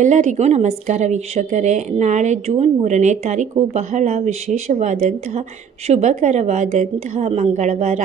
ಎಲ್ಲರಿಗೂ ನಮಸ್ಕಾರ ವೀಕ್ಷಕರೇ. ನಾಳೆ ಜೂನ್ 3ನೇ ತಾರೀಕು ಬಹಳ ವಿಶೇಷವಾದಂತಹ ಶುಭಕರವಾದಂತಹ ಮಂಗಳವಾರ.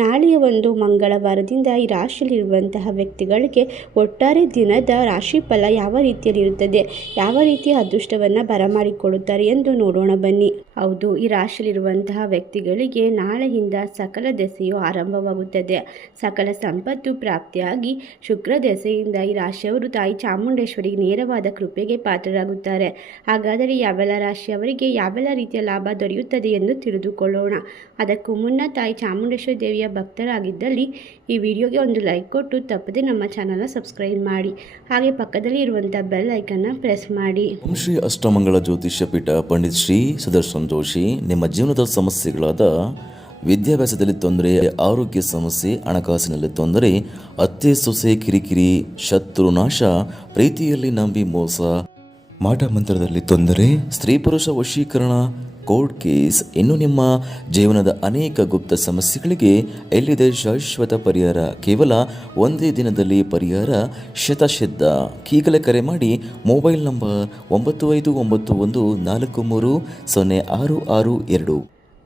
ನಾಳೆಯ ಒಂದು ಮಂಗಳವಾರದಿಂದ ಈ ರಾಶಿಯಲ್ಲಿರುವಂತಹ ವ್ಯಕ್ತಿಗಳಿಗೆ ಒಟ್ಟಾರೆ ದಿನದ ರಾಶಿ ಫಲ ಯಾವ ರೀತಿಯಲ್ಲಿರುತ್ತದೆ, ಯಾವ ರೀತಿಯ ಅದೃಷ್ಟವನ್ನು ಬರಮಾಡಿಕೊಳ್ಳುತ್ತಾರೆ ಎಂದು ನೋಡೋಣ ಬನ್ನಿ. ಹೌದು, ಈ ರಾಶಿಯಲ್ಲಿರುವಂತಹ ವ್ಯಕ್ತಿಗಳಿಗೆ ನಾಳೆಯಿಂದ ಸಕಲ ದೆಸೆಯು ಆರಂಭವಾಗುತ್ತದೆ. ಸಕಲ ಸಂಪತ್ತು ಪ್ರಾಪ್ತಿಯಾಗಿ ಶುಕ್ರ ದೆಸೆಯಿಂದ ಈ ರಾಶಿಯವರು ತಾಯಿ ಚಾಮುಂಡೇಶ್ವರಿಗೆ ನೇರವಾದ ಕೃಪೆಗೆ ಪಾತ್ರರಾಗುತ್ತಾರೆ. ಹಾಗಾದರೆ ಯಾವೆಲ್ಲ ರಾಶಿಯವರಿಗೆ ಯಾವೆಲ್ಲ ರೀತಿಯ ಲಾಭ ದೊರೆಯುತ್ತದೆ ಎಂದು ತಿಳಿದುಕೊಳ್ಳೋಣ. ಅದಕ್ಕೂ ಮುನ್ನ ತಾಯಿ ಚಾಮುಂಡೇಶ್ವರಿ ದೇವಿಯ ಭಕ್ತರಾಗಿದ್ದಲ್ಲಿ ಈ ವಿಡಿಯೋಗೆ ಒಂದು ಲೈಕ್ ಕೊಟ್ಟು ತಪ್ಪದೆ ನಮ್ಮ ಚಾನಲ್ನ ಸಬ್ಸ್ಕ್ರೈಬ್ ಮಾಡಿ, ಹಾಗೆ ಪಕ್ಕದಲ್ಲಿ ಇರುವಂಥ ಬೆಲ್ ಐಕನ್ನ ಪ್ರೆಸ್ ಮಾಡಿ. ಓಂ ಶ್ರೀ ಅಷ್ಟಮಂಗಳ ಜ್ಯೋತಿಷ್ಯ ಪೀಠ ಪಂಡಿತ್ ಶ್ರೀ ಸುದರ್ಶನ್ ಜೋಶಿ. ನಿಮ್ಮ ಜೀವನದ ಸಮಸ್ಯೆಗಳಾದ ವಿದ್ಯಾಭ್ಯಾಸದಲ್ಲಿ ತೊಂದರೆ, ಆರೋಗ್ಯ ಸಮಸ್ಯೆ, ಹಣಕಾಸಿನಲ್ಲಿ ತೊಂದರೆ, ಅತ್ತೆ ಸೊಸೆ ಕಿರಿಕಿರಿ, ಶತ್ರುನಾಶ, ಪ್ರೀತಿಯಲ್ಲಿ ನಂಬಿ ಮೋಸ, ಮಾಟ ಮಂತ್ರದಲ್ಲಿ ತೊಂದರೆ, ಸ್ತ್ರೀ ಪುರುಷ ವಶೀಕರಣ, ಕೋರ್ಟ್ ಕೇಸ್, ಇನ್ನು ನಿಮ್ಮ ಜೀವನದ ಅನೇಕ ಗುಪ್ತ ಸಮಸ್ಯೆಗಳಿಗೆ ಎಲ್ಲಿದೆ ಶಾಶ್ವತ ಪರಿಹಾರ. ಕೇವಲ ಒಂದೇ ದಿನದಲ್ಲಿ ಪರಿಹಾರ ಶತಸಿದ್ಧ. ಈಗಲೇ ಕರೆ ಮಾಡಿ. Mobile number 9591430662.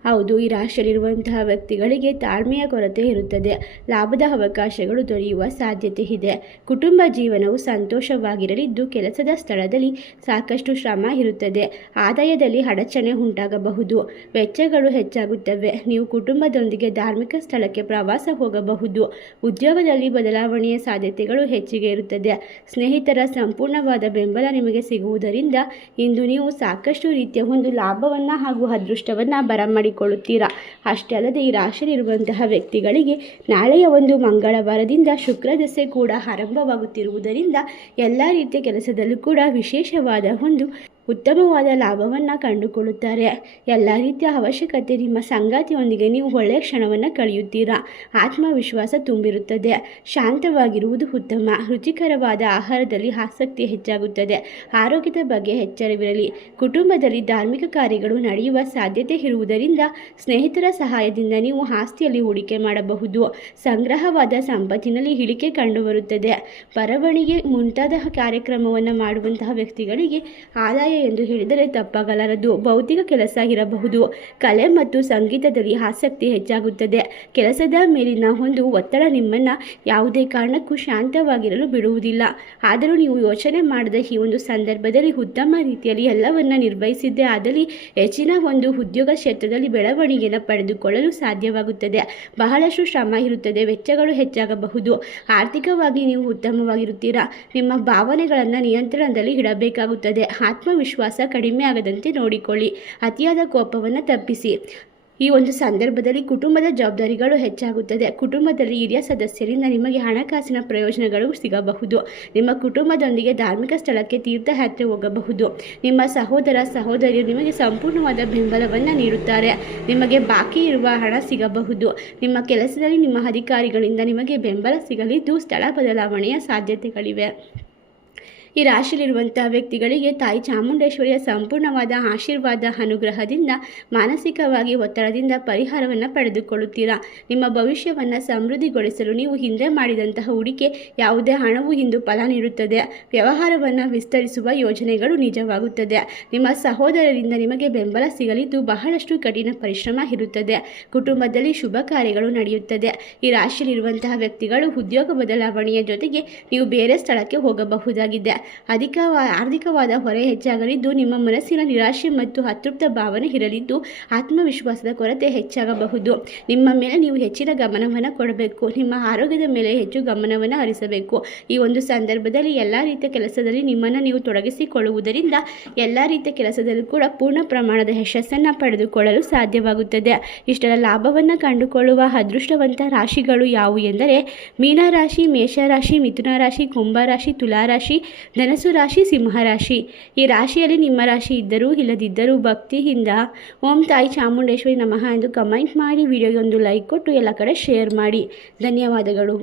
ಹೌದು, ಈ ರಾಶಿಯಲ್ಲಿರುವಂತಹ ವ್ಯಕ್ತಿಗಳಿಗೆ ತಾಳ್ಮೆಯ ಕೊರತೆ ಇರುತ್ತದೆ. ಲಾಭದ ಅವಕಾಶಗಳು ದೊರೆಯುವ ಸಾಧ್ಯತೆ ಇದೆ. ಕುಟುಂಬ ಜೀವನವು ಸಂತೋಷವಾಗಿರಲಿದ್ದು ಕೆಲಸದ ಸ್ಥಳದಲ್ಲಿ ಸಾಕಷ್ಟು ಶ್ರಮ ಇರುತ್ತದೆ. ಆದಾಯದಲ್ಲಿ ಅಡಚಣೆ ಉಂಟಾಗಬಹುದು. ವೆಚ್ಚಗಳು ಹೆಚ್ಚಾಗುತ್ತವೆ. ನೀವು ಕುಟುಂಬದೊಂದಿಗೆ ಧಾರ್ಮಿಕ ಸ್ಥಳಕ್ಕೆ ಪ್ರವಾಸ ಹೋಗಬಹುದು. ಉದ್ಯೋಗದಲ್ಲಿ ಬದಲಾವಣೆಯ ಸಾಧ್ಯತೆಗಳು ಹೆಚ್ಚಿಗೆ ಇರುತ್ತದೆ. ಸ್ನೇಹಿತರ ಸಂಪೂರ್ಣವಾದ ಬೆಂಬಲ ನಿಮಗೆ ಸಿಗುವುದರಿಂದ ಇಂದು ನೀವು ಸಾಕಷ್ಟು ರೀತಿಯ ಒಂದು ಲಾಭವನ್ನು ಹಾಗೂ ಅದೃಷ್ಟವನ್ನು ಬರಮಾಡಿ ಕೊಳ್ಳುತ್ತೀರಾ. ಅಷ್ಟೇ ಅಲ್ಲದೆ ಈ ರಾಶಿಯಲ್ಲಿರುವಂತಹ ವ್ಯಕ್ತಿಗಳಿಗೆ ನಾಳೆಯ ಒಂದು ಮಂಗಳವಾರದಿಂದ ಶುಕ್ರ ದಶೆ ಕೂಡ ಆರಂಭವಾಗುತ್ತಿರುವುದರಿಂದ ಎಲ್ಲ ರೀತಿಯ ಕೆಲಸದಲ್ಲೂ ಕೂಡ ವಿಶೇಷವಾದ ಒಂದು ಉತ್ತಮವಾದ ಲಾಭವನ್ನು ಕಂಡುಕೊಳ್ಳುತ್ತಾರೆ. ಎಲ್ಲ ರೀತಿಯ ಅವಶ್ಯಕತೆ ನಿಮ್ಮ ಸಂಗಾತಿಯೊಂದಿಗೆ ನೀವು ಒಳ್ಳೆಯ ಕ್ಷಣವನ್ನು ಕಳೆಯುತ್ತೀರಾ. ಆತ್ಮವಿಶ್ವಾಸ ತುಂಬಿರುತ್ತದೆ. ಶಾಂತವಾಗಿರುವುದು ಉತ್ತಮ. ರುಚಿಕರವಾದ ಆಹಾರದಲ್ಲಿ ಆಸಕ್ತಿ ಹೆಚ್ಚಾಗುತ್ತದೆ. ಆರೋಗ್ಯದ ಬಗ್ಗೆ ಎಚ್ಚರವಿರಲಿ. ಕುಟುಂಬದಲ್ಲಿ ಧಾರ್ಮಿಕ ಕಾರ್ಯಗಳು ನಡೆಯುವ ಸಾಧ್ಯತೆ ಇರುವುದರಿಂದ ಸ್ನೇಹಿತರ ಸಹಾಯದಿಂದ ನೀವು ಆಸ್ತಿಯಲ್ಲಿ ಹೂಡಿಕೆ ಮಾಡಬಹುದು. ಸಂಗ್ರಹವಾದ ಸಂಪತ್ತಿನಲ್ಲಿ ಇಳಿಕೆ ಕಂಡುಬರುತ್ತದೆ. ಬರವಣಿಗೆ ಮುಂತಾದ ಕಾರ್ಯಕ್ರಮವನ್ನು ಮಾಡುವಂತಹ ವ್ಯಕ್ತಿಗಳಿಗೆ ಆದಾಯ ಎಂದು ಹೇಳಿದರೆ ತಪ್ಪಾಗಲಾರದು. ಭೌತಿಕ ಕೆಲಸ ಇರಬಹುದು. ಕಲೆ ಮತ್ತು ಸಂಗೀತದಲ್ಲಿ ಆಸಕ್ತಿ ಹೆಚ್ಚಾಗುತ್ತದೆ. ಕೆಲಸದ ಮೇಲಿನ ಒಂದು ಒತ್ತಡ ನಿಮ್ಮನ್ನು ಯಾವುದೇ ಕಾರಣಕ್ಕೂ ಶಾಂತವಾಗಿರಲು ಬಿಡುವುದಿಲ್ಲ. ಆದರೂ ನೀವು ಯೋಚನೆ ಮಾಡದ ಈ ಒಂದು ಸಂದರ್ಭದಲ್ಲಿ ಉತ್ತಮ ರೀತಿಯಲ್ಲಿ ಎಲ್ಲವನ್ನ ನಿರ್ವಹಿಸಿದ್ದೇ ಆದಲ್ಲಿ ಹೆಚ್ಚಿನ ಒಂದು ಉದ್ಯೋಗ ಕ್ಷೇತ್ರದಲ್ಲಿ ಬೆಳವಣಿಗೆಯನ್ನು ಪಡೆದುಕೊಳ್ಳಲು ಸಾಧ್ಯವಾಗುತ್ತದೆ. ಬಹಳಷ್ಟು ಶ್ರಮ ಇರುತ್ತದೆ. ವೆಚ್ಚಗಳು ಹೆಚ್ಚಾಗಬಹುದು. ಆರ್ಥಿಕವಾಗಿ ನೀವು ಉತ್ತಮವಾಗಿರುತ್ತೀರಾ. ನಿಮ್ಮ ಭಾವನೆಗಳನ್ನು ನಿಯಂತ್ರಣದಲ್ಲಿ ಇಡಬೇಕಾಗುತ್ತದೆ. ಆತ್ಮವಿಶ್ವಾಸ ಕಡಿಮೆ ಆಗದಂತೆ ನೋಡಿಕೊಳ್ಳಿ. ಅತಿಯಾದ ಕೋಪವನ್ನು ತಪ್ಪಿಸಿ. ಈ ಒಂದು ಸಂದರ್ಭದಲ್ಲಿ ಕುಟುಂಬದ ಜವಾಬ್ದಾರಿಗಳು ಹೆಚ್ಚಾಗುತ್ತದೆ. ಕುಟುಂಬದಲ್ಲಿ ಹಿರಿಯ ಸದಸ್ಯರಿಂದ ನಿಮಗೆ ಹಣಕಾಸಿನ ಪ್ರಯೋಜನಗಳು ಸಿಗಬಹುದು. ನಿಮ್ಮ ಕುಟುಂಬದೊಂದಿಗೆ ಧಾರ್ಮಿಕ ಸ್ಥಳಕ್ಕೆ ತೀರ್ಥಯಾತ್ರೆ ಹೋಗಬಹುದು. ನಿಮ್ಮ ಸಹೋದರ ಸಹೋದರಿಯರು ನಿಮಗೆ ಸಂಪೂರ್ಣವಾದ ಬೆಂಬಲವನ್ನು ನೀಡುತ್ತಾರೆ. ನಿಮಗೆ ಬಾಕಿ ಇರುವ ಹಣ ಸಿಗಬಹುದು. ನಿಮ್ಮ ಕೆಲಸದಲ್ಲಿ ನಿಮ್ಮ ಅಧಿಕಾರಿಗಳಿಂದ ನಿಮಗೆ ಬೆಂಬಲ ಸಿಗಲಿದ್ದು ಸ್ಥಳ ಬದಲಾವಣೆಯ ಸಾಧ್ಯತೆಗಳಿವೆ. ಈ ರಾಶಿಯಲ್ಲಿರುವಂತಹ ವ್ಯಕ್ತಿಗಳಿಗೆ ತಾಯಿ ಚಾಮುಂಡೇಶ್ವರಿಯ ಸಂಪೂರ್ಣವಾದ ಆಶೀರ್ವಾದ ಅನುಗ್ರಹದಿಂದ ಮಾನಸಿಕವಾಗಿ ಒತ್ತಡದಿಂದ ಪರಿಹಾರವನ್ನು ಪಡೆದುಕೊಳ್ಳುತ್ತೀರಾ. ನಿಮ್ಮ ಭವಿಷ್ಯವನ್ನು ಸಮೃದ್ಧಿಗೊಳಿಸಲು ನೀವು ಹಿಂದೆ ಮಾಡಿದಂತಹ ಹೂಡಿಕೆ ಯಾವುದೇ ಹಣವು ಇಂದು ಫಲ ನೀಡುತ್ತದೆ. ವ್ಯವಹಾರವನ್ನು ವಿಸ್ತರಿಸುವ ಯೋಜನೆಗಳು ನಿಜವಾಗುತ್ತದೆ. ನಿಮ್ಮ ಸಹೋದರರಿಂದ ನಿಮಗೆ ಬೆಂಬಲ ಸಿಗಲಿದ್ದು ಬಹಳಷ್ಟು ಕಠಿಣ ಪರಿಶ್ರಮ ಇರುತ್ತದೆ. ಕುಟುಂಬದಲ್ಲಿ ಶುಭ ಕಾರ್ಯಗಳು ನಡೆಯುತ್ತದೆ. ಈ ರಾಶಿಯಲ್ಲಿರುವಂತಹ ವ್ಯಕ್ತಿಗಳು ಉದ್ಯೋಗ ಬದಲಾವಣೆಯ ಜೊತೆಗೆ ನೀವು ಬೇರೆ ಸ್ಥಳಕ್ಕೆ ಹೋಗಬಹುದಾಗಿದೆ. ಆರ್ಥಿಕವಾದ ಹೊರೆ ಹೆಚ್ಚಾಗಲಿದ್ದು ನಿಮ್ಮ ಮನಸ್ಸಿನ ನಿರಾಶೆ ಮತ್ತು ಅತೃಪ್ತ ಭಾವನೆ ಇರಲಿದ್ದು ಆತ್ಮವಿಶ್ವಾಸದ ಕೊರತೆ ಹೆಚ್ಚಾಗಬಹುದು. ನಿಮ್ಮ ಮೇಲೆ ನೀವು ಹೆಚ್ಚಿನ ಗಮನವನ್ನು ಕೊಡಬೇಕು. ನಿಮ್ಮ ಆರೋಗ್ಯದ ಮೇಲೆ ಹೆಚ್ಚು ಗಮನವನ್ನು ಹರಿಸಬೇಕು. ಈ ಒಂದು ಸಂದರ್ಭದಲ್ಲಿ ಎಲ್ಲ ರೀತಿಯ ಕೆಲಸದಲ್ಲಿ ನಿಮ್ಮನ್ನು ನೀವು ತೊಡಗಿಸಿಕೊಳ್ಳುವುದರಿಂದ ಎಲ್ಲ ರೀತಿಯ ಕೆಲಸದಲ್ಲೂ ಕೂಡ ಪೂರ್ಣ ಪ್ರಮಾಣದ ಯಶಸ್ಸನ್ನು ಪಡೆದುಕೊಳ್ಳಲು ಸಾಧ್ಯವಾಗುತ್ತದೆ. ಇಷ್ಟರ ಲಾಭವನ್ನು ಕಂಡುಕೊಳ್ಳುವ ಅದೃಷ್ಟವಂತ ರಾಶಿಗಳು ಯಾವುವು ಎಂದರೆ ಮೀನರಾಶಿ, ಮೇಷರಾಶಿ, ಮಿಥುನ ರಾಶಿ, ಕುಂಭರಾಶಿ, ತುಲಾರಾಶಿ, ಧನಸ್ಸು ರಾಶಿ, ಸಿಂಹರಾಶಿ. ಈ ರಾಶಿಯಲ್ಲಿ ನಿಮ್ಮ ರಾಶಿ ಇದ್ದರೂ ಇಲ್ಲದಿದ್ದರೂ ಭಕ್ತಿಯಿಂದ ಓಂ ತಾಯಿ ಚಾಮುಂಡೇಶ್ವರಿ ನಮಃ ಎಂದು ಕಮೆಂಟ್ ಮಾಡಿ. ವಿಡಿಯೋಗೆ ಒಂದು ಲೈಕ್ ಕೊಟ್ಟು ಎಲ್ಲ ಕಡೆ ಶೇರ್ ಮಾಡಿ. ಧನ್ಯವಾದಗಳು.